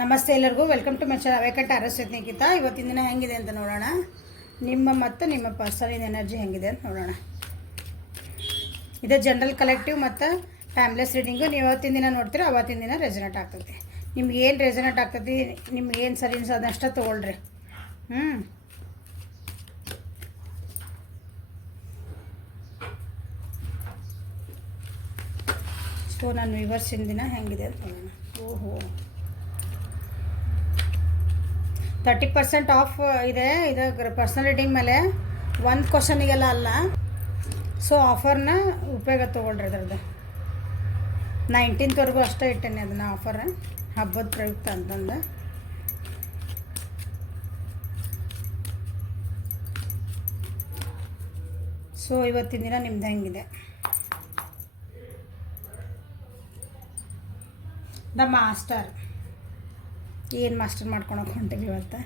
ನಮಸ್ತೆ ಎಲ್ಲರಿಗೂ welcome to my channel ವೇಕಟ್ ಆರಸ್ ನಿಖಿತಾ. ಇವತ್ತಿನ ದಿನ ಹೆಂಗಿದೆ ಅಂತ ನೋಡೋಣ. ನಿಮ್ಮ ಪರ್ಸನಲ್ ಎನರ್ಜಿ ಹೆಂಗಿದೆ ಅಂತ ನೋಡೋಣ. ಇದು ಜನರಲ್ ಕಲೆಕ್ಟಿವ್ ಮತ್ತು ಟೈಮ್ಲೆಸ್ ರೀಡಿಂಗು. ನೀವು ಇವತ್ತಿನ ದಿನ ನೋಡ್ತೀರ, ಅವತ್ತಿನ ದಿನ ರೆಸನೇಟ್ ಆಗ್ತೈತಿ. ನಿಮ್ಗೆ ಏನು ರೆಸನೇಟ್ ಆಗ್ತೈತಿ, ನಿಮ್ಗೆ ಏನು ಸರಿ ಅದನ್ನಷ್ಟೇ ತೊಗೊಳ್ರಿ. ಸೊ ನಾನು ವಿವರ್ಸಿನ ದಿನ ಹೆಂಗಿದೆ ಅಂತ ನೋಡೋಣ. ಓಹೋ, 30% ಆಫ್ ಇದೆ. ಇದು ಪರ್ಸನಲ್ ರೀಡಿಂಗ್ ಮೇಲೆ ಒಂದು ಕ್ವಶನಿಗೆಲ್ಲ ಅಲ್ಲ. ಸೊ ಆಫರ್ನ ಉಪಯೋಗ ತೊಗೊಳ್ರಿ. ಅದರದ್ದು 19th ಅಷ್ಟೇ ಇಟ್ಟೇನೆ ಅದನ್ನು ಆಫರ್, ಹಬ್ಬದ ಪ್ರಯುಕ್ತ ಅಂತಂದು. ಸೊ ಇವತ್ತಿನ ದಿನ ನಿಮ್ದು ಹೆಂಗಿದೆ. The master. ಏನು ಮಾಸ್ಟರ್ ಮಾಡ್ಕೊಳಕ್ಕೆ ಹೊಂಟೀವಿ ಇವತ್ತು.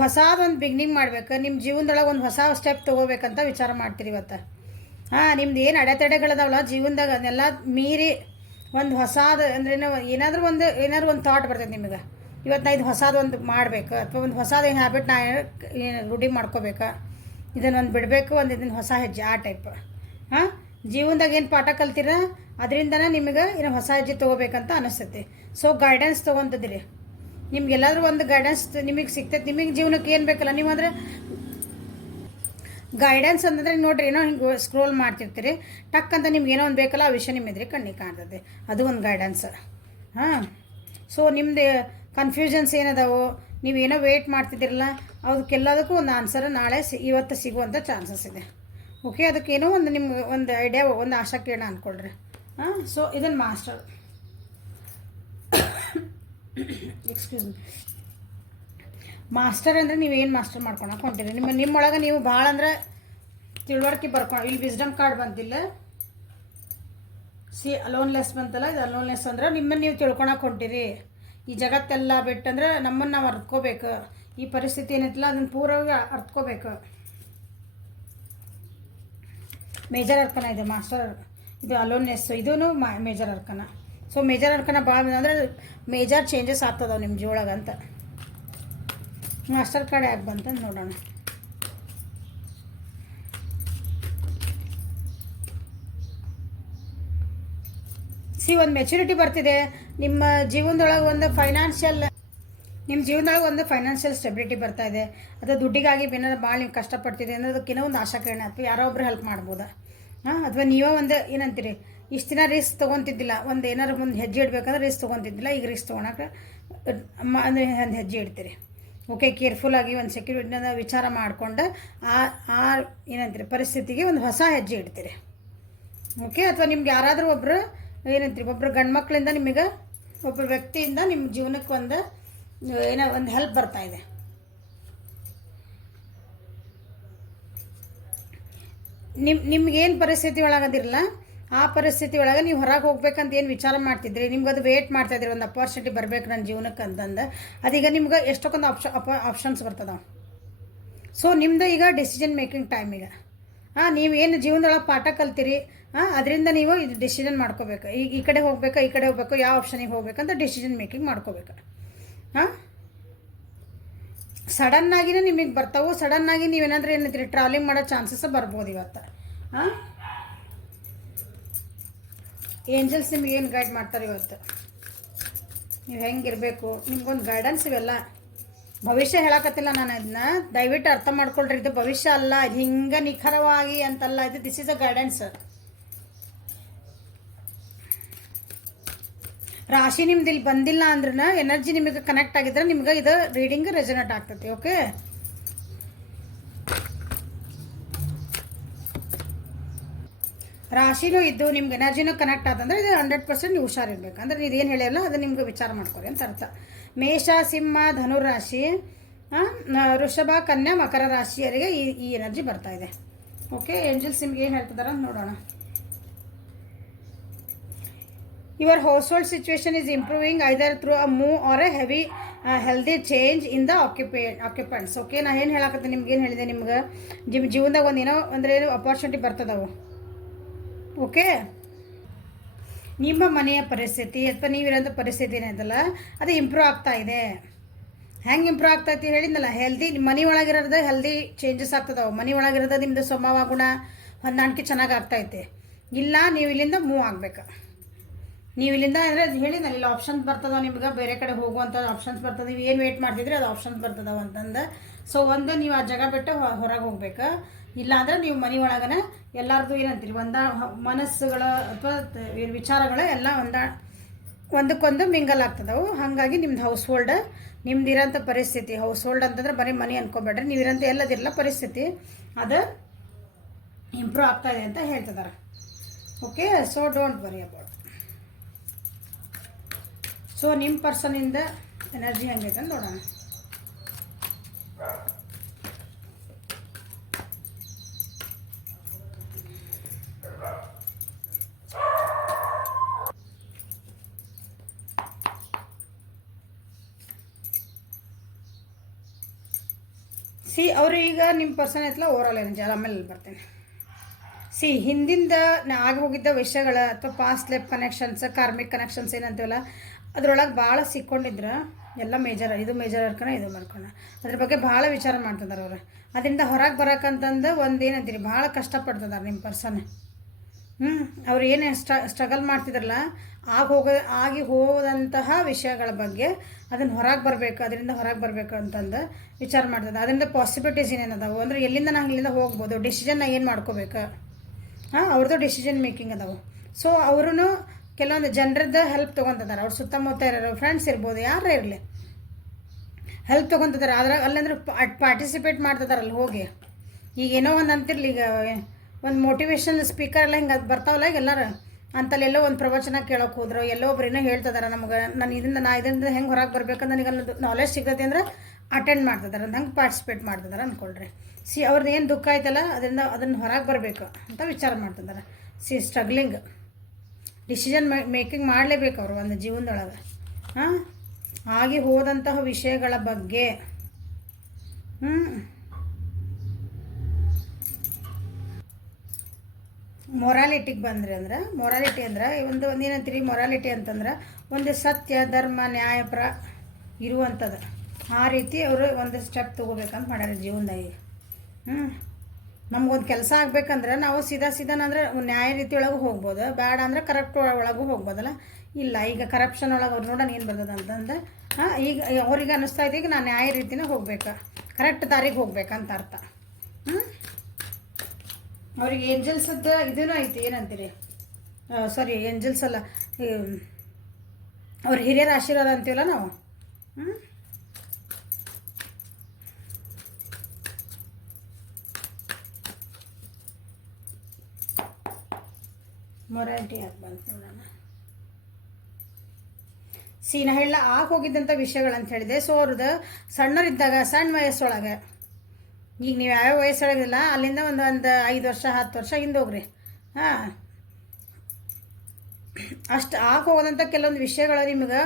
ಹೊಸದೊಂದು ಬಿಗ್ನಿಂಗ್ ಮಾಡ್ಬೇಕು. ನಿಮ್ಮ ಜೀವನದೊಳಗೆ ಒಂದು ಹೊಸ ಸ್ಟೆಪ್ ತೊಗೋಬೇಕಂತ ವಿಚಾರ ಮಾಡ್ತೀರಿ ಇವತ್ತು. ನಿಮ್ದು ಏನು ಅಡೆತಡೆಗಳದಾವಲ್ಲ ಜೀವನದಾಗ, ಅದನ್ನೆಲ್ಲ ಮೀರಿ ಒಂದು ಹೊಸದು ಅಂದ್ರೆ ಏನಾದರೂ ಒಂದು ಥಾಟ್ ಬರ್ತೈತೆ ನಿಮಗೆ. ಇವತ್ತು ನಾ ಇದು ಹೊಸದೊಂದು ಮಾಡಬೇಕು, ಅಥವಾ ಒಂದು ಹೊಸದು ಏನು ಹ್ಯಾಬಿಟ್ ನಾ ಏನು ರೂಢಿ ಮಾಡ್ಕೋಬೇಕಾ, ಇದನ್ನೊಂದು ಬಿಡಬೇಕು, ಇದನ್ನು ಹೊಸ ಹೆಜ್ಜೆ ಆ ಟೈಪ್. ಜೀವನದಾಗ ಏನು ಪಾಠ ಕಲ್ತೀರ ಅದರಿಂದನೇ ನಿಮಗೆ ಏನು ಹೊಸ ಹೆಜ್ಜೆ ತೊಗೋಬೇಕಂತ ಅನಿಸ್ತೈತಿ. So guidance ತೊಗೊತಿದ್ದೀರಿ. ನಿಮ್ಗೆಲ್ಲಾದರೂ ಒಂದು ಗೈಡೆನ್ಸ್ ನಿಮಗೆ ಸಿಗ್ತೈತೆ. ನಿಮಗೆ ಜೀವನಕ್ಕೆ ಏನು ಬೇಕಲ್ಲ, ನೀವು ಅಂದರೆ ಗೈಡೆನ್ಸ್ ಅಂತಂದರೆ ನೋಡ್ರಿ, ಏನೋ ಹಿಂಗೆ ಸ್ಕ್ರೋಲ್ ಮಾಡ್ತಿರ್ತೀರಿ, ಟಕ್ ಅಂತ ನಿಮ್ಗೆ ಏನೋ ಒಂದು ಬೇಕಲ್ಲ, ಆ ವಿಷಯ ನಿಮ್ಮ ಎದುರಿಗೆ ಕಣ್ಣಿಗೆ ಕಾಣ್ತದೆ. ಅದು ಒಂದು ಗೈಡೆನ್ಸ್. ಸೊ ನಿಮ್ಮದು ಕನ್ಫ್ಯೂಷನ್ಸ್ ಏನದಾವೋ, ನೀವೇನೋ ವೆಯ್ಟ್ ಮಾಡ್ತಿದ್ದೀರಲ್ಲ, ಅದಕ್ಕೆಲ್ಲದಕ್ಕೂ ಒಂದು ಆನ್ಸರ್ ನಾಳೆ ಇವತ್ತು ಸಿಗುವಂಥ ಚಾನ್ಸಸ್ ಇದೆ. ಓಕೆ, ಅದಕ್ಕೇನೋ ಒಂದು ನಿಮ್ಗೆ ಒಂದು ಐಡಿಯಾ, ಒಂದು ಆಶಾ ಕಿರಣ ಅಂದ್ಕೊಳ್ರಿ. ಸೊ ಇದನ್ನು ಮಾಸ್ಟರ್, ಎಕ್ಸ್ಕ್ಯೂಸ್ ಮಿ, ಮಾಸ್ಟರ್ ಅಂದರೆ ನೀವೇನು ಮಾಸ್ಟರ್ ಮಾಡ್ಕೊಳಕ್ಕೆ ಹೊಂಟಿರಿ. ನಿಮ್ಮೊಳಗೆ ನೀವು ಭಾಳ ಅಂದ್ರೆ ತಿಳುವಳಿಕೆ ಬರ್ಕೊಂಡು, ಇಲ್ಲಿ ವಿಸ್ಡಮ್ ಕಾರ್ಡ್ ಬಂತಿಲ್ಲ, ಅಲೋನ್ಲೆಸ್ ಬಂತಲ್ಲ, ಇದು ಅಲೋನ್ಲೆಸ್ ಅಂದ್ರೆ ನಿಮ್ಮನ್ನು ನೀವು ತಿಳ್ಕೊಳಕ್ಕೆ ಹೊಂಟಿರಿ. ಈ ಜಗತ್ತೆಲ್ಲ ಬಿಟ್ಟಂದ್ರೆ ನಮ್ಮನ್ನು ನಾವು ಅರ್ತ್ಕೋಬೇಕು. ಈ ಪರಿಸ್ಥಿತಿ ಏನೈತಿಲ್ಲ ಅದನ್ನು ಪೂರ್ವವಾಗಿ ಅರ್ತ್ಕೋಬೇಕು. ಮೇಜರ್ ಅರ್ಕನ ಇದೆ ಮಾಸ್ಟರ್, ಇದು ಅಲೋನ್ನೆಸ್, ಇದೂ ಮೇಜರ್ ಅರ್ಕನ. ಸೊ ಮೇಜರ್ ಅರ್ಕನ ಭಾಳ ಅಂದರೆ ಮೇಜರ್ ಚೇಂಜಸ್ ಆಗ್ತದವು ನಿಮ್ಮ ಜೀವೊಳಗೆ ಅಂತ. ಮಾಸ್ಟರ್ ಕಾರ್ಡ್ ಯಾಕೆ ಬಂತಂದು ನೋಡೋಣ. ಒಂದು ಮೆಚುರಿಟಿ ಬರ್ತಿದೆ ನಿಮ್ಮ ಜೀವನದೊಳಗೆ. ನಿಮ್ಮ ಜೀವನದೊಳಗೆ ಒಂದು ಫೈನಾನ್ಷಿಯಲ್ ಸ್ಟೆಬಿಲಿಟಿ ಬರ್ತಾ ಇದೆ. ಅದು ದುಡ್ಡಿಗಾಗಿ ಏನಾದ್ರು ಭಾಳ ನೀವು ಕಷ್ಟಪಡ್ತಿದೆ ಅನ್ನೋದಕ್ಕಿಂತ ಒಂದು ಆಶಾ ಕಿರಣ, ಅಥವಾ ಯಾರೋ ಒಬ್ರು ಹೆಲ್ಪ್ ಮಾಡ್ಬೋದಾ. ಅಥವಾ ನೀವೇ ಒಂದು ಏನಂತೀರಿ, ಇಷ್ಟು ದಿನ ರಿಸ್ಕ್ ತೊಗೊತಿದ್ದಿಲ್ಲ, ಒಂದು ಏನಾರು ಒಂದು ಹೆಜ್ಜೆ ಇಡಬೇಕಂದ್ರೆ ರಿಸ್ಕ್ ತೊಗೊತಿದ್ದಿಲ್ಲ, ಈಗ ರಿಸ್ಕ್ ತೊಗೊಳಕ್ಕೆ ಅಂದರೆ ಒಂದು ಹೆಜ್ಜೆ ಇಡ್ತೀರಿ. ಓಕೆ, ಕೇರ್ಫುಲ್ಲಾಗಿ ಒಂದು ಸೆಕ್ಯೂರಿಟಿನ ವಿಚಾರ ಮಾಡಿಕೊಂಡು ಏನಂತೀರಿ ಪರಿಸ್ಥಿತಿಗೆ ಒಂದು ಹೊಸ ಹೆಜ್ಜೆ ಇಡ್ತೀರಿ. ಓಕೆ, ಅಥವಾ ನಿಮ್ಗೆ ಯಾರಾದರೂ ಒಬ್ಬರು ಏನಂತೀರಿ, ಒಬ್ಬರು ಗಂಡು ಮಕ್ಕಳಿಂದ ನಿಮಗೆ, ಒಬ್ಬರು ವ್ಯಕ್ತಿಯಿಂದ ನಿಮ್ಮ ಜೀವನಕ್ಕೆ ಒಂದು ಹೆಲ್ಪ್ ಬರ್ತಾ ಇದೆ. ನಿಮ್ಗೇನು ಪರಿಸ್ಥಿತಿ ಒಳಗದಿರಲ್ಲ, ಆ ಪರಿಸ್ಥಿತಿ ಒಳಗೆ ನೀವು ಹೊರಗೆ ಹೋಗ್ಬೇಕಂತ ಏನು ವಿಚಾರ ಮಾಡ್ತಿದ್ರಿ, ನಿಮ್ಗೆ ಅದು ವೇಟ್ ಮಾಡ್ತಾಯಿದ್ರಿ, ಒಂದು ಅಪಾರ್ಚುನಿಟಿ ಬರಬೇಕು ನನ್ನ ಜೀವನಕ್ಕೆ ಅಂತಂದು. ಅದೀಗ ನಿಮ್ಗೆ ಎಷ್ಟೊಂದು ಆಪ್ಷನ್ಸ್ ಬರ್ತದೆ. ಸೊ ನಿಮ್ಮದು ಈಗ ಡಿಸಿಷನ್ ಮೇಕಿಂಗ್ ಟೈಮ್. ಈಗ ನೀವೇನು ಜೀವನದೊಳಗೆ ಪಾಠ ಕಲ್ತೀರಿ, ಅದರಿಂದ ನೀವು ಇದು ಡಿಸಿಷನ್ ಮಾಡ್ಕೋಬೇಕು. ಈಗ ಈ ಕಡೆ ಹೋಗ್ಬೇಕು, ಈ ಕಡೆ ಹೋಗ್ಬೇಕು, ಯಾವ ಆಪ್ಷನಿಗೆ ಹೋಗ್ಬೇಕಂತ ಡಿಸಿಷನ್ ಮೇಕಿಂಗ್ ಮಾಡ್ಕೋಬೇಕು. ಸಡನ್ನಾಗಿನೇ ನಿಮಗೆ ಬರ್ತಾವೆ. ಸಡನ್ನಾಗಿ ನೀವೇನಾದ್ರೂ ಏನಂತೀರಿ ಟ್ರಾವೆಲಿಂಗ್ ಮಾಡೋ ಚಾನ್ಸಸ್ ಬರ್ಬೋದು ಇವತ್ತು. ಏಂಜಲ್ಸ್ ನಿಮ್ಗೆ ಏನು ಗೈಡ್ ಮಾಡ್ತಾರೆ ಇವತ್ತು, ನೀವು ಹೆಂಗಿರಬೇಕು, ನಿಮ್ಗೊಂದು ಗೈಡೆನ್ಸ್. ಇವೆಲ್ಲ ಭವಿಷ್ಯ ಹೇಳಕತ್ತಿಲ್ಲ ನಾನು, ಇದನ್ನ ದಯವಿಟ್ಟು ಅರ್ಥ ಮಾಡ್ಕೊಳ್ರಿ. ಇದು ಭವಿಷ್ಯ ಅಲ್ಲ, ಇದು ಹಿಂಗೆ ನಿಖರವಾಗಿ ಅಂತಲ್ಲ, ಇದು ದಿಸ್ ಈಸ್ ಅ ಗೈಡೆನ್ಸ್. ರಾಶಿ ನಿಮ್ದು ಇಲ್ಲಿ ಬಂದಿಲ್ಲ ಅಂದ್ರೆ, ಎನರ್ಜಿ ನಿಮಗೆ ಕನೆಕ್ಟ್ ಆಗಿದ್ರೆ ನಿಮ್ಗೆ ಇದು ರೀಡಿಂಗ್ ರೆಸನೇಟ್ ಆಗ್ತೈತಿ. ಓಕೆ, ರಾಶಿನೂ ಇದ್ದು ನಿಮ್ಗೆ ಎನರ್ಜಿನೂ ಕನೆಕ್ಟ್ ಆದಂದ್ರೆ ಇದು 100% ನೀವು ಹುಷಾರಿರ್ಬೇಕು. ಅಂದ್ರೆ ನೀವು ಏನು ಹೇಳಿಲ್ಲ ಅದು ನಿಮ್ಗೆ ವಿಚಾರ ಮಾಡ್ಕೊರಿ ಅಂತ ಅರ್ಥ. ಮೇಷ, ಸಿಂಹ, ಧನುರಾಶಿ, ವೃಷಭ, ಕನ್ಯಾ, ಮಕರ ರಾಶಿಯವರಿಗೆ ಈ ಎನರ್ಜಿ ಬರ್ತಾ ಇದೆ. ಓಕೆ, ಏಂಜಲ್ಸ್ ನಿಮ್ಗೆ ಏನು ಹೇಳ್ತಿದಾರ ಅಂತ ನೋಡೋಣ. Your household situation is improving either through a move or a healthy change in the occupants. Okay, ನಾ ಏನು ಹೇಳಕತ್ತೆ, ನಿಮ್ಗೆ ಏನು ಹೇಳಿದೆ, ನಿಮ್ಗೆ ಜೀವನದಾಗ ಒಂದು ಏನೋ ಅಂದರೆ ಏನು ಅಪಾರ್ಚುನಿಟಿ ಬರ್ತದವು. ಓಕೆ, ನಿಮ್ಮ ಮನೆಯ ಪರಿಸ್ಥಿತಿ ಅಥವಾ ನೀವಿರೋಂಥ ಪರಿಸ್ಥಿತಿ ಏನೈತಲ್ಲ ಅದು ಇಂಪ್ರೂವ್ ಆಗ್ತಾ ಇದೆ. ಹೆಂಗೆ ಇಂಪ್ರೂವ್ ಆಗ್ತೈತಿ ಹೇಳಿದ್ನಲ್ಲ, ಹೆಲ್ದಿ ಮನೆ ಒಳಗಿರೋದು ಹೆಲ್ದಿ ಚೇಂಜಸ್ ಆಗ್ತದವು. ಮನೆ ಒಳಗಿರೋದು ನಿಮ್ಮದು ಸ್ವಭಾವ ಗುಣ ಹೊಂದಾಣಿಕೆ ಚೆನ್ನಾಗಿ ಆಗ್ತೈತೆ. ಇಲ್ಲ ನೀವು ಇಲ್ಲಿಂದ ಮೂವ್ ಆಗ್ಬೇಕು. ನೀವು ಇಲ್ಲಿಂದ ಅಂದರೆ ಹೇಳಿದ್ನಲ್ಲ, ಇಲ್ಲಿ ಆಪ್ಷನ್ಸ್ ಬರ್ತದವ ನಿಮ್ಗೆ, ಬೇರೆ ಕಡೆ ಹೋಗುವಂಥ ಆಪ್ಷನ್ಸ್ ಬರ್ತದೆ. ನೀವು ಏನು ವೇಟ್ ಮಾಡ್ತಿದ್ರಿ ಅದು ಆಪ್ಷನ್ಸ್ ಬರ್ತದವ ಅಂತಂದು. ಸೊ ಒಂದು ನೀವು ಆ ಜಾಗ ಬಿಟ್ಟು ಹೊರಗೆ ಹೋಗ್ಬೇಕು. ಇಲ್ಲ ಅಂದ್ರೆ ನೀವು ಮನೆ ಒಳಗನ ಎಲ್ಲರದು ಏನಂತೀರಿ ಮನಸ್ಸುಗಳ ಅಥವಾ ವಿಚಾರಗಳು ಎಲ್ಲ ಒಂದಕ್ಕೊಂದು ಮಿಂಗಲ್ ಆಗ್ತದವು. ಹಾಗಾಗಿ ನಿಮ್ದು ಹೌಸ್ ಹೋಲ್ಡ್, ನಿಮ್ದು ಇರೋಂಥ ಪರಿಸ್ಥಿತಿ, ಹೌಸ್ ಹೋಲ್ಡ್ ಅಂತಂದ್ರೆ ಬರೀ ಮನೆ ಅನ್ಕೋಬೇಡ್ರಿ, ನೀವು ಇರೋಂಥ ಎಲ್ಲದಿರಲ್ಲ ಪರಿಸ್ಥಿತಿ ಅದು ಇಂಪ್ರೂವ್ ಆಗ್ತಾ ಇದೆ ಅಂತ ಹೇಳ್ತಿದ್ದಾರೆ. Okay, so don't worry about. So ನಿಮ್ಮ ಪರ್ಸನಿಂದ ಎನರ್ಜಿ ಹೆಂಗೈತೆ ಅಂತ ನೋಡೋಣ. ಅವರು ಈಗ ನಿಮ್ಮ ಪರ್ಸನ್ ಐತಲ್ಲ ಓವರಾಲ್ ಎನರ್ಜಿ, ಆಮೇಲೆ ಬರ್ತೇನೆ. ಹಿಂದಿಂದ ಆಗಿ ಹೋಗಿದ್ದ ವಿಷಯಗಳ ಅಥವಾ past life connections, karmic connections ಏನಂತೀವಲ್ಲ ಅದ್ರೊಳಗೆ ಭಾಳ ಸಿಕ್ಕೊಂಡಿದ್ರೆ ಎಲ್ಲ ಇದು ಮೇಜರ್ ಅರ್ಕನ ಇದು ಮಾಡ್ಕೊಂಡು ಅದ್ರ ಬಗ್ಗೆ ಭಾಳ ವಿಚಾರ ಮಾಡ್ತಿದ್ದಾರೆ ಅವ್ರು. ಅದರಿಂದ ಹೊರಗೆ ಬರೋಕ್ಕಂತಂದು ಒಂದು ಏನಂತೀರಿ ಭಾಳ ಕಷ್ಟಪಡ್ತಿದ್ದಾರೆ ನಿಮ್ಮ ಪರ್ಸನ್. ಅವ್ರು ಏನೇ ಸ್ಟ್ರಗಲ್ ಮಾಡ್ತಿದ್ರಲ್ಲ ಆಗಿ ಹೋದಂತಹ ವಿಷಯಗಳ ಬಗ್ಗೆ ಅದನ್ನು ಹೊರಗೆ ಬರಬೇಕು, ಅದರಿಂದ ಹೊರಗೆ ಬರಬೇಕು ಅಂತಂದು ವಿಚಾರ ಮಾಡ್ತದೆ. ಅದರಿಂದ ಪಾಸಿಬಿಲಿಟೀಸ್ ಏನೇನದಾವು ಅಂದರೆ ಎಲ್ಲಿಂದ ನಾವು ಇಲ್ಲಿಂದ ಹೋಗ್ಬೋದು, ಡಿಸಿಷನ್ನ ಏನು ಮಾಡ್ಕೋಬೇಕು, ಅವ್ರದ್ದು ಡಿಸಿಷನ್ ಮೇಕಿಂಗ್ ಅದಾವು. ಸೊ ಅವರು ಕೆಲವೊಂದು ಜನರದ್ದು ಹೆಲ್ಪ್ ತೊಗೊತಿದ್ದಾರೆ. ಅವ್ರ ಸುತ್ತಮುತ್ತ ಇರೋರು ಫ್ರೆಂಡ್ಸ್ ಇರ್ಬೋದು, ಯಾರೇ ಇರಲಿ ಹೆಲ್ಪ್ ತೊಗೊತಿದ್ದಾರೆ. ಅದ್ರಾಗ ಅಲ್ಲಂದ್ರೆ ಪಾರ್ಟಿಸಿಪೇಟ್ ಮಾಡ್ತಿದ್ದಾರೆ ಅಲ್ಲಿ ಹೋಗಿ. ಈಗ ಏನೋ ಒಂದು ಅಂತಿರ್ಲಿ, ಈಗ ಒಂದು ಮೋಟಿವೇಶನ್ ಸ್ಪೀಕರ್ ಎಲ್ಲ ಹಿಂಗೆ ಬರ್ತಾವಲ್ಲ ಈಗ ಎಲ್ಲರೂ ಅಂತಲ್ಲಿ ಎಲ್ಲೋ ಒಂದು ಪ್ರವಚನ ಕೇಳೋಕೆ ಹೋದ್ರು, ಎಲ್ಲೋ ಒಬ್ರು ಏನೋ ಹೇಳ್ತಿದ್ದಾರೆ ನಮಗೆ, ಇದರಿಂದ ಹೆಂಗೆ ಹೊರಗೆ ಬರ್ಬೇಕಂತ ನನಗೆ ಅಲ್ಲಿ ನಾಲೆಜ್ ಸಿಗ್ತೈತೆ ಅಂದರೆ ಅಟೆಂಡ್ ಮಾಡ್ತಿದ್ದಾರೆ, ಹಂಗೆ ಪಾರ್ಟಿಸಿಪೇಟ್ ಮಾಡ್ತಿದ್ದಾರೆ ಅಂದ್ಕೊಳ್ರಿ. ಅವ್ರದ್ದು ಏನು ದುಃಖ ಆಯ್ತಲ್ಲ ಅದನ್ನು ಹೊರಗೆ ಬರಬೇಕು ಅಂತ ವಿಚಾರ ಮಾಡ್ತಿದ್ದಾರೆ. ಸ್ಟ್ರಗ್ಲಿಂಗ್ ಡಿಸಿಷನ್ ಮೇಕಿಂಗ್ ಮಾಡಲೇಬೇಕು ಅವರು ಒಂದು ಜೀವನದೊಳಗೆ. ಆಗಿ ಹೋದಂತಹ ವಿಷಯಗಳ ಬಗ್ಗೆ ಮೊರಾಲಿಟಿಗೆ ಬಂದ್ರಿ ಅಂದ್ರೆ, ಮೊರಾಲಿಟಿ ಅಂದ್ರೆ ಒಂದು ಏನಂತೀರಿ ಮೊರಾಲಿಟಿ ಅಂತಂದ್ರೆ ಒಂದು ಸತ್ಯ ಧರ್ಮ ನ್ಯಾಯ ಇರುವಂಥದ್ದು. ಆ ರೀತಿ ಅವರು ಒಂದು ಸ್ಟೆಪ್ ತೊಗೋಬೇಕಂತ ಮಾಡ್ಯಾರ ಜೀವನದಾಗಿ. ನಮಗೊಂದು ಕೆಲಸ ಆಗ್ಬೇಕಂದ್ರೆ ನಾವು ಸೀದಾನಂದ್ರೆ ನ್ಯಾಯ ರೀತಿ ಒಳಗೆ ಹೋಗ್ಬೋದು, ಬೇಡ ಅಂದ್ರೆ ಕರಪ್ಟ್ ಒಳಗೂ ಹೋಗ್ಬೋದಲ್ಲ. ಇಲ್ಲ ಈಗ ಕರಪ್ಷನ್ ಒಳಗೆ ಅವ್ರು ನೋಡೋಣ ಏನು ಬರ್ತದೆ ಅಂತಂದು ಈಗ ಅವ್ರಿಗೆ ಅನ್ನಿಸ್ತಾ ಇದೆ ಈಗ ನಾನು ನ್ಯಾಯ ರೀತಿನೇ ಹೋಗ್ಬೇಕು, ಕರೆಕ್ಟ್ ದಾರಿಗೆ ಹೋಗ್ಬೇಕಂತ ಅರ್ಥ. ಅವ್ರಿಗೆ ಏಂಜಲ್ಸದ್ದು ಇದೂ ಐತಿ, ಏನಂತೀರಿ ಸಾರಿ ಏಂಜಲ್ಸ್ ಅಲ್ಲ, ಅವ್ರ ಹಿರಿಯರ ಆಶೀರ್ವಾದ ಅಂತೀವಲ್ಲ ನಾವು. ಮೊರಾಲಿಟಿ ಯಾಕೆ ಬಂತು ನೋಡೋಣ. ನಾ ಹೇಳ ಹೋಗಿದ್ದಂಥ ವಿಷಯಗಳಂತ ಹೇಳಿದೆ. ಸೊ ಅವ್ರದ್ದು ಸಣ್ಣರಿದ್ದಾಗ ಸಣ್ಣ ವಯಸ್ಸೊಳಗೆ, ಈಗ ನೀವು ಯಾವ್ಯಾವ ವಯಸ್ಸೊಳಗಿಲ್ಲ ಅಲ್ಲಿಂದ ಒಂದು 5 ವರ್ಷ 10 ವರ್ಷ ಹಿಂದೆ ಹೋಗ್ರಿ. ಅಷ್ಟು ಹೋಗೋದಂಥ ಕೆಲವೊಂದು ವಿಷಯಗಳು ನಿಮ್ಗೆ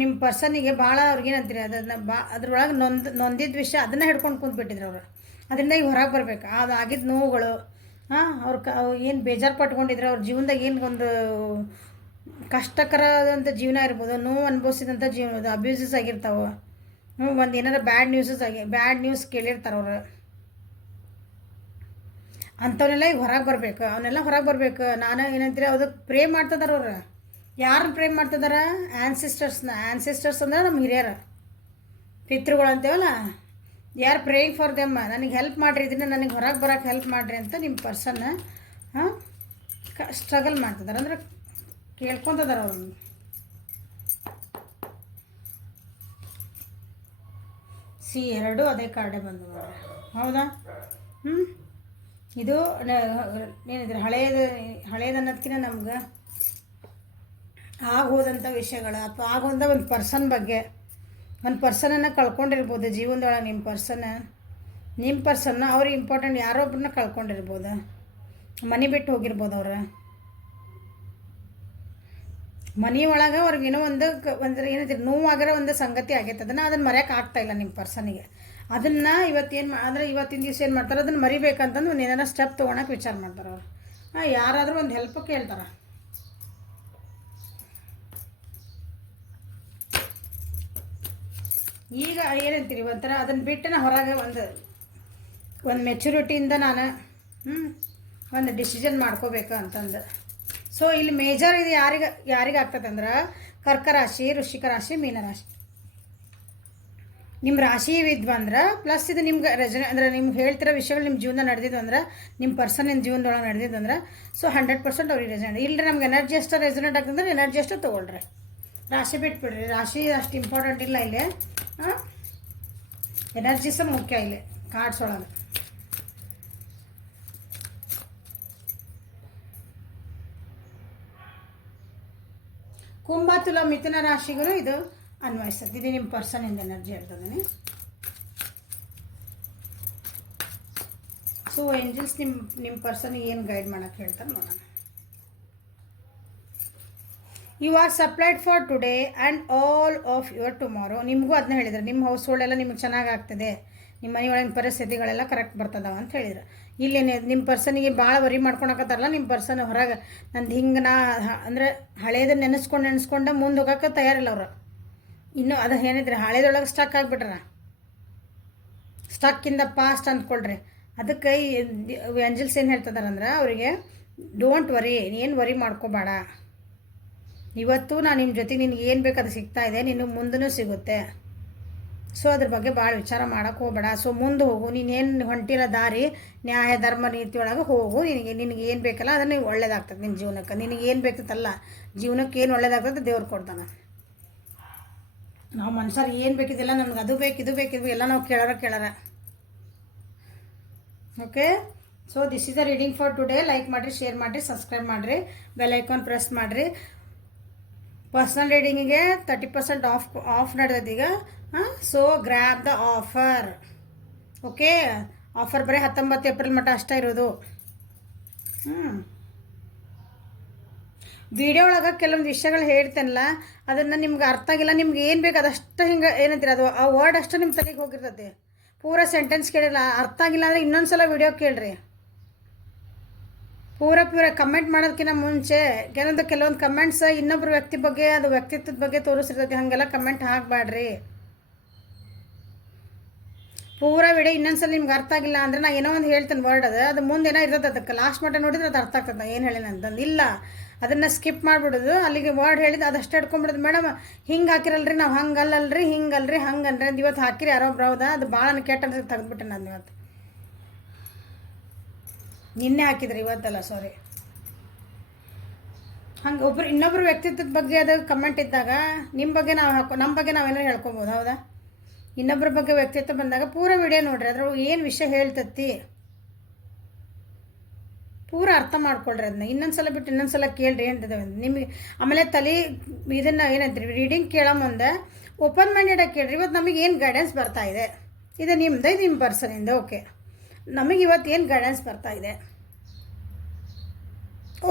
ನಿಮ್ಮ ಪರ್ಸನಿಗೆ ಭಾಳ ಅವ್ರಿಗೇನಂತೀರಿ ಅದನ್ನು ಅದ್ರೊಳಗೆ ನೊಂದಿದ್ದ ವಿಷಯ ಅದನ್ನು ಹಿಡ್ಕೊಂಡು ಕುಂತ್ಬಿಟ್ಟಿದ್ರು ಅವರು. ಅದರಿಂದ ಈಗ ಹೊರಗೆ ಬರ್ಬೇಕು. ಅದು ಆಗಿದ್ದ ನೋವುಗಳು, ಅವ್ರು ಏನು ಬೇಜಾರು ಪಟ್ಕೊಂಡಿದ್ರು, ಅವ್ರ ಜೀವನದಾಗ ಏನು ಒಂದು ಕಷ್ಟಕರದಂಥ ಜೀವನ ಇರ್ಬೋದು, ನೋವು ಅನುಭವಿಸಿದಂಥ ಜೀವನ, ಅಬ್ಯೂಸಸ್ ಆಗಿರ್ತಾವೆ, ಒಂದು ಏನಾರ ಬ್ಯಾಡ್ ನ್ಯೂಸ್ ಕೇಳಿರ್ತಾರೆ ಅವರು. ಅಂಥವನ್ನೆಲ್ಲ ಈಗ ಹೊರಗೆ ಬರಬೇಕು, ಅವನ್ನೆಲ್ಲ ಹೊರಗೆ ಬರಬೇಕು. ನಾನು ಏನಂತೀರಿ ಅದಕ್ಕೆ ಪ್ರೇ ಮಾಡ್ತಿದಾರೆ ಅವ್ರು. ಯಾರನ್ನ ಪ್ರೇ ಮಾಡ್ತಿದಾರ? ಆ್ಯನ್ಸಿಸ್ಟರ್ಸ್ ಅಂದ್ರೆ ನಮ್ಮ ಹಿರಿಯರು, ಪಿತೃಗಳು ಅಂತೇವಲ್ಲ. ಯಾರು ಪ್ರೇಯಿಂಗ್ ಫಾರ್ ದೆಮ್, ನನಗೆ ಹೆಲ್ಪ್ ಮಾಡಿರಿ, ಇದನ್ನು ನನಗೆ ಹೊರಗೆ ಬರೋಕ್ಕೆ ಹೆಲ್ಪ್ ಮಾಡಿರಿ ಅಂತ ನಿಮ್ಮ ಪರ್ಸನ್ನ ಸ್ಟ್ರಗಲ್ ಮಾಡ್ತಿದ್ದಾರೆ, ಅಂದ್ರೆ ಕೇಳ್ಕೊತಿದ್ದಾರೆ ಅವ್ರನ್ನ. ಎರಡೂ ಅದೇ ಕಾರ್ಡೇ ಬಂದು ಹೌದಾ? ಇದು ಏನಿದ್ರೆ ಹಳೇದನ್ನೋದಕ್ಕಿಂತ ನಮ್ಗೆ ಆಗೋದಂಥ ವಿಷಯಗಳು ಅಥವಾ ಆಗೋಂಥ ಒಂದು ಪರ್ಸನ್ ಬಗ್ಗೆ, ಒಂದು ಪರ್ಸನನ್ನು ಕಳ್ಕೊಂಡಿರ್ಬೋದು ಜೀವನದೊಳಗೆ. ನಿಮ್ಮ ಪರ್ಸನ್ನ ಅವ್ರಿಗೆ ಇಂಪಾರ್ಟೆಂಟ್ ಯಾರೊಬ್ಬರನ್ನ ಕಳ್ಕೊಂಡಿರ್ಬೋದು, ಮನೆ ಬಿಟ್ಟು ಹೋಗಿರ್ಬೋದು ಅವ್ರು. ಮನೆ ಒಳಗೆ ಅವ್ರಿಗೇನೋ ಒಂದು ಏನಂತೀರಿ ನೋವಾಗಿರೋ ಒಂದು ಸಂಗತಿ ಆಗೈತೆ, ಅದನ್ನು ಮರೆಯೋಕೆ ಆಗ್ತಾಯಿಲ್ಲ ನಿಮ್ಮ ಪರ್ಸನಿಗೆ. ಅದನ್ನು ಇವತ್ತಿನ ದಿವಸ ಏನು ಮಾಡ್ತಾರೆ, ಅದನ್ನು ಮರಿಬೇಕಂತಂದು ಒಂದು ಏನಾರ ಸ್ಟೆಪ್ ತೊಗೊಳಕ್ಕೆ ವಿಚಾರ ಮಾಡ್ತಾರೆ ಅವ್ರು. ಯಾರಾದರೂ ಒಂದು ಹೆಲ್ಪ್ ಕೇಳ್ತಾರೆ. ಈಗ ಏನಂತೀರಿ ಒಂಥರ ಅದನ್ನು ಬಿಟ್ಟು ನಾ ಹೊರಗೆ ಒಂದು ಮೆಚುರಿಟಿಯಿಂದ ನಾನು ಒಂದು ಡಿಸಿಷನ್ ಮಾಡ್ಕೋಬೇಕು ಅಂತಂದು. ಸೊ ಇಲ್ಲಿ ಮೇಜರ್ ಇದು ಯಾರಿಗೆ ಆಗ್ತದೆ ಅಂದ್ರೆ ಕರ್ಕ ರಾಶಿ, ವೃಶ್ಚಿಕ ರಾಶಿ, ಮೀನರಾಶಿ. ನಿಮ್ಮ ರಾಶಿ ಇದ್ವಂದ್ರೆ ಪ್ಲಸ್ ಇದು ನಿಮ್ಗೆ ಅಂದರೆ ನಿಮ್ಗೆ ಹೇಳ್ತಿರೋ ವಿಷಯಗಳು ನಿಮ್ಮ ಜೀವನ ನಡೆದಿದ್ದು ಅಂದ್ರೆ ನಿಮ್ಮ ಪರ್ಸನ್ ನಿಮ್ಮ ಜೀವನದೊಳಗೆ ನಡೆದಿದ್ದು ಅಂದ್ರೆ ಸೊ 100% ಅವ್ರಿಗೆ ರೆಸನೇಟ್. ಇಲ್ಲರಿ ನಮ್ಗೆ ಎನರ್ಜಿ ಅಷ್ಟು ರೆಸನೇಟ್ ಆಗ್ತಂದ್ರೆ ಎನರ್ಜಿ ಅಷ್ಟು ತೊಗೊಳ್ರಿ, ರಾಶಿ ಬಿಟ್ಬಿಡ್ರಿ. ರಾಶಿ ಅಷ್ಟು ಇಂಪಾರ್ಟೆಂಟ್ ಇಲ್ಲ ಇಲ್ಲಿ. ಎನರ್ಜಿ ಸಹ ಮುಖ್ಯ ಇಲ್ಲಿ ಕಾರ್ಡ್ಸ್ ಒಳಗೆ. ಕುಂಭ, ತುಲಾ, ಮಿಥುನ ರಾಶಿಗಳು ಇದು ಅನ್ವಯಿಸ್ತದೆ. ಇದು ನಿಮ್ಮ ಪರ್ಸನಿಂದ ಎನರ್ಜಿ ಹೇಳ್ತದೆ. ಸೊ ಏಂಜಲ್ಸ್ ನಿಮ್ಮ ಪರ್ಸನಿಗೆ ಏನು ಗೈಡ್ ಮಾಡೋಕ್ಕೆ ಹೇಳ್ತಾರೆ ನೋಡೋಣ. You are supplied for today and all of your tomorrow. ನಿಮಗೂ ಅದನ್ನ ಹೇಳಿದ್ರೆ ನಿಮ್ಮ ಹೌಸ್ ಹೋಲ್ಡ್ ಎಲ್ಲ ನಿಮ್ಗೆ ಚೆನ್ನಾಗಾಗ್ತದೆ, ನಿಮ್ಮ ಮನೆಯೊಳಗಿನ ಪರಿಸ್ಥಿತಿಗಳೆಲ್ಲ ಕರೆಕ್ಟ್ ಬರ್ತದವ ಅಂತ ಹೇಳಿದ್ರು. ಇಲ್ಲಿ ನಿಮ್ಮ ಪರ್ಸನಿಗೆ ಭಾಳ ವರಿ ಮಾಡ್ಕೊಳಕತ್ತಾರಲ್ಲ, ನಿಮ್ಮ ಪರ್ಸನ್ ಹೊರಗೆ ನಂದು ಹಿಂಗೆ ಅಂದರೆ ಹಳೇದನ್ನ ನೆನೆಸ್ಕೊಂಡು ಮುಂದೆ ಹೋಗೋಕೆ ತಯಾರಿಲ್ಲ ಅವರು. ಇನ್ನೂ ಅದು ಏನಿದ್ರೆ ಹಳೇದೊಳಗೆ ಸ್ಟಕ್ ಆಗಿಬಿಟ್ರ, ಸ್ಟಕ್ಕಿಂದ ಪಾಸ್ಟ್ ಅಂದ್ಕೊಳ್ರಿ. ಅದಕ್ಕೆ ಏಂಜಲ್ಸ್ ಏನು ಹೇಳ್ತಿದಾರಂದ್ರೆ ಅವರಿಗೆ ಡೋಂಟ್ ವರಿ, ಏನು ವರಿ ಮಾಡ್ಕೋಬೇಡ. ಇವತ್ತು ನಾನು ನಿಮ್ಮ ಜೊತೆಗೆ ನಿನಗೆ ಏನು ಬೇಕು ಅದು ಸಿಗ್ತಾ ಇದೆ, ನಿನಗೆ ಮುಂದೂ ಸಿಗುತ್ತೆ. ಸೊ ಅದ್ರ ಬಗ್ಗೆ ಭಾಳ ವಿಚಾರ ಮಾಡೋಕ್ಕೆ ಹೋಗಬೇಡ. ಸೊ ಮುಂದೆ ಹೋಗು, ನೀನೇನು ಹೊಂಟಿರೋ ದಾರಿ ನ್ಯಾಯ ಧರ್ಮ ನೀತಿ ಒಳಗೆ ಹೋಗು. ನಿನಗೆ ಏನು ಬೇಕಲ್ಲ ಅದನ್ನು ಒಳ್ಳೇದಾಗ್ತದೆ ನಿನ್ನ ಜೀವನಕ್ಕೆ. ನಿನಗೆ ಏನು ಬೇಕತ್ತಲ್ಲ ಜೀವನಕ್ಕೆ ಏನು ಒಳ್ಳೇದಾಗ್ತದೆ ದೇವ್ರು ಕೊಡ್ತಾನೆ. ನಾವು ಮನುಷ್ಯರು ಏನು ಬೇಕಿದ್ದಿಲ್ಲ, ನನಗೆ ಅದು ಬೇಕು ಇದು ಬೇಕಿದ್ವಿ ಎಲ್ಲ ನಾವು ಕೇಳಾರ. Okay, so this is the reading for today. Like ಮಾಡಿರಿ, ಶೇರ್ ಮಾಡಿರಿ, ಸಬ್ಸ್ಕ್ರೈಬ್ ಮಾಡಿರಿ, ಬೆಲ್ ಐಕಾನ್ ಪ್ರೆಸ್ ಮಾಡಿರಿ. ಪರ್ಸ್ನಲ್ ರೀಡಿಂಗಿಗೆ 30% ಆಫ್ ನಡೆದೈತೆ ಈಗ. So grab the offer. Okay, offer ಬರೀ 19 ಏಪ್ರಿಲ್ ಮಟ್ಟ ಅಷ್ಟೇ ಇರೋದು. ವಿಡಿಯೋ ಒಳಗೆ ಕೆಲವೊಂದು ವಿಷಯಗಳು ಹೇಳ್ತೇನಲ್ಲ ಅದನ್ನು ನಿಮ್ಗೆ ಅರ್ಥ ಆಗಿಲ್ಲ, ನಿಮ್ಗೆ ಏನು ಬೇಕು ಅದಷ್ಟು ಹಿಂಗೆ ಏನಂತೀರ ಅದು ಆ ವರ್ಡ್ ಅಷ್ಟು ನಿಮ್ಮ ತಲೆಗೆ ಹೋಗಿರ್ತದೆ. ಪೂರ ಸೆಂಟೆನ್ಸ್ ಕೇಳಿಲ್ಲ, ಅರ್ಥ ಆಗಿಲ್ಲ ಅಂದರೆ ಇನ್ನೊಂದು ಸಲ ವಿಡಿಯೋ ಕೇಳಿರಿ. ಪೂರ ಕಮೆಂಟ್ ಮಾಡೋದಕ್ಕಿಂತ ಮುಂಚೆ ಕೆಲವೊಂದು ಕಮೆಂಟ್ಸ್ ಇನ್ನೊಬ್ಬರು ವ್ಯಕ್ತಿ ಬಗ್ಗೆ ಅದು ವ್ಯಕ್ತಿತ್ವದ ಬಗ್ಗೆ ತೋರಿಸಿರ್ತೈತಿ, ಹಾಗೆಲ್ಲ ಕಮೆಂಟ್ ಹಾಕಬೇಡ್ರಿ. ಪೂರ ವಿಡಿಯೋ ಇನ್ನೊಂದ್ಸಲ ನಿಮ್ಗೆ ಅರ್ಥ ಆಗಿಲ್ಲ ಅಂದರೆ ನಾ ಏನೋ ಒಂದು ಹೇಳ್ತೇನೆ ವರ್ಡ್ ಅದು ಮುಂದೆ ಏನೋ ಇರ್ತದೆ, ಅದಕ್ಕೆ ಲಾಸ್ಟ್ ಮಟ್ಟ ನೋಡಿದ್ರೆ ಅದು ಅರ್ಥ ಆಗ್ತದೆ ಏನು ಹೇಳಿನ ಅಂತಂದು. ಇಲ್ಲ ಅದನ್ನು ಸ್ಕಿಪ್ ಮಾಡಿಬಿಡೋದು, ಅಲ್ಲಿಗೆ ವರ್ಡ್ ಹೇಳಿದ್ದು ಅದಷ್ಟು ಹಿಡ್ಕೊಂಡ್ಬಿಡೋದು. ಮೇಡಮ್ ಹಿಂಗೆ ಹಾಕಿರಲ್ರಿ, ನಾವು ಹಂಗಲ್ಲಲ್ರಿ, ಹಿಂಗಲ್ರಿ, ಹಂಗನ್ರಿ ಅಂತ ಇವತ್ತು ಹಾಕಿರಿ ಯಾರೋ ಒಬ್ರು. ಹೌದಾ, ಅದು ಭಾಳ ಕೆಟ್ಟ ಅಂತ ತೆಗೆದ್ಬಿಟ್ಟೆ ನಾನು ಇವತ್ತು. ನಿನ್ನೆ ಹಾಕಿದ್ರಿ, ಇವತ್ತಲ್ಲ, ಸಾರಿ. ಹಂಗೆ ಇನ್ನೊಬ್ರು ವ್ಯಕ್ತಿತ್ವದ ಬಗ್ಗೆ ಅದು ಕಮೆಂಟ್ ಇದ್ದಾಗ ನಿಮ್ಮ ಬಗ್ಗೆ ನಾವು ನಮ್ಮ ಬಗ್ಗೆ ನಾವೇನಾರು ಹೇಳ್ಕೊಬೋದು. ಹೌದಾ, ಇನ್ನೊಬ್ಬರ ಬಗ್ಗೆ ವ್ಯಕ್ತಿತ್ವ ಬಂದಾಗ ಪೂರ ವಿಡಿಯೋ ನೋಡ್ರಿ, ಅದ್ರ ಏನು ವಿಷಯ ಹೇಳ್ತತಿ ಪೂರ ಅರ್ಥ ಮಾಡ್ಕೊಳ್ರಿ. ಅದನ್ನ ಇನ್ನೊಂದ್ಸಲ ಬಿಟ್ಟು ಇನ್ನೊಂದ್ಸಲ ಕೇಳ್ರಿ ಅಂತದ ನಿಮಗೆ. ಆಮೇಲೆ ಇದನ್ನು ಏನಂತೀರಿ ರೀಡಿಂಗ್ ಕೇಳೋ ಮುಂದೆ ಓಪನ್ ಮೈಂಡೆಡಾಗಿ ಕೇಳ್ರಿ. ಇವತ್ತು ನಮಗೆ ಏನು ಗೈಡೆನ್ಸ್ ಬರ್ತಾ ಇದೆ, ಇದು ನಿಮ್ಮದು, ಇದು ನಿಮ್ಮ ಪರ್ಸನಿಂದ. ಓಕೆ, ನಮಗೆ ಇವತ್ತು ಏನು ಗೈಡೆನ್ಸ್ ಬರ್ತಾ ಇದೆ.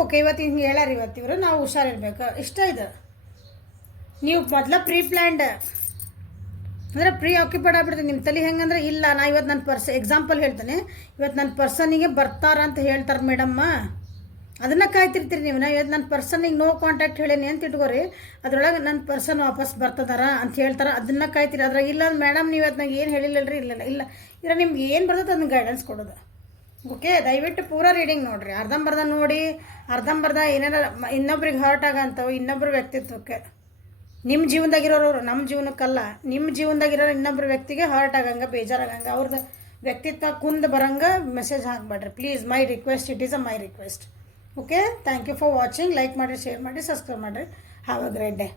ಓಕೆ, ಇವತ್ತು ಹಿಂಗೆ ಹೇಳ್ಯಾರ ಇವತ್ತು ಇವರು, ನಾವು ಹುಷಾರಿರ್ಬೇಕು ಇಷ್ಟ. ಇದು ನೀವು ಮೊದಲ ಪ್ರೀ ಪ್ಲ್ಯಾಂಡ್ ಅಂದರೆ ಪ್ರೀ ಆಕ್ಯುಪೈಡ್ ಆಗ್ಬಿಡ್ತೀವಿ ನಿಮ್ಮ ತಲೆ. ಹೆಂಗಂದ್ರೆ ಇಲ್ಲ ನಾ ಇವತ್ತು ನನ್ನ ಎಕ್ಸಾಂಪಲ್ ಹೇಳ್ತೇನೆ, ಇವತ್ತು ನನ್ನ ಪರ್ಸನಿಗೆ ಬರ್ತಾರ ಅಂತ ಹೇಳ್ತಾರೆ ಮೇಡಮ್ಮ, ಅದನ್ನು ಕಾಯ್ತಿರ್ತೀರಿ ನೀವು. ನಾ ಇವತ್ತು ನನ್ನ ಪರ್ಸನಿಗೆ ನೋ ಕಾಂಟ್ಯಾಕ್ಟ್ ಹೇಳೇನಿ ಅಂತ ಇಟ್ಕೋರಿ, ಅದ್ರೊಳಗೆ ನನ್ನ ಪರ್ಸನ್ ವಾಪಸ್ ಬರ್ತದಾರ ಅಂತ ಹೇಳ್ತಾರೆ, ಅದನ್ನು ಕಾಯ್ತೀರಿ. ಅದ್ರಾಗ ಇಲ್ಲ ಮೇಡಮ್ ನೀವು ಇವತ್ತು ನಂಗೆ ಏನು ಹೇಳಿಲ್ಲರಿ, ಇಲ್ಲ ಇದ್ರ ನಿಮ್ಗೆ ಏನು ಬರ್ತದೆ ಅದನ್ನ ಗೈಡೆನ್ಸ್ ಕೊಡೋದು. ಓಕೆ, ದಯವಿಟ್ಟು ಪೂರ ರೀಡಿಂಗ್ ನೋಡಿರಿ, ಅರ್ಧಂಬರ್ಧ ನೋಡಿ, ಅರ್ಧಂಬರ್ಧ ಏನಾರ ಇನ್ನೊಬ್ರಿಗೆ ಹರ್ಟ್ ಆಗಂತವು ಇನ್ನೊಬ್ಬರ ವ್ಯಕ್ತಿತ್ವಕ್ಕೆ. ನಿಮ್ಮ ಜೀವನದಾಗಿರೋರು ನಮ್ಮ ಜೀವನಕ್ಕಲ್ಲ, ನಿಮ್ಮ ಜೀವನದಾಗಿರೋರು ಇನ್ನೊಬ್ಬರ ವ್ಯಕ್ತಿಗೆ ಹರ್ಟ್ ಆಗಂಗೆ, ಬೇಜಾರಾಗಂಗೆ, ಅವ್ರದ್ದು ವ್ಯಕ್ತಿತ್ವ ಕುಂದು ಬರಂಗೆ ಮೆಸೇಜ್ ಹಾಕ್ಬೇಡ್ರಿ please. My request, it is a my request. Okay, thank you for watching. Like ಮಾಡಿರಿ, ಶೇರ್ ಮಾಡಿರಿ, ಸಬ್ಸ್ಕ್ರೈಬ್ ಮಾಡಿರಿ. Have a great day.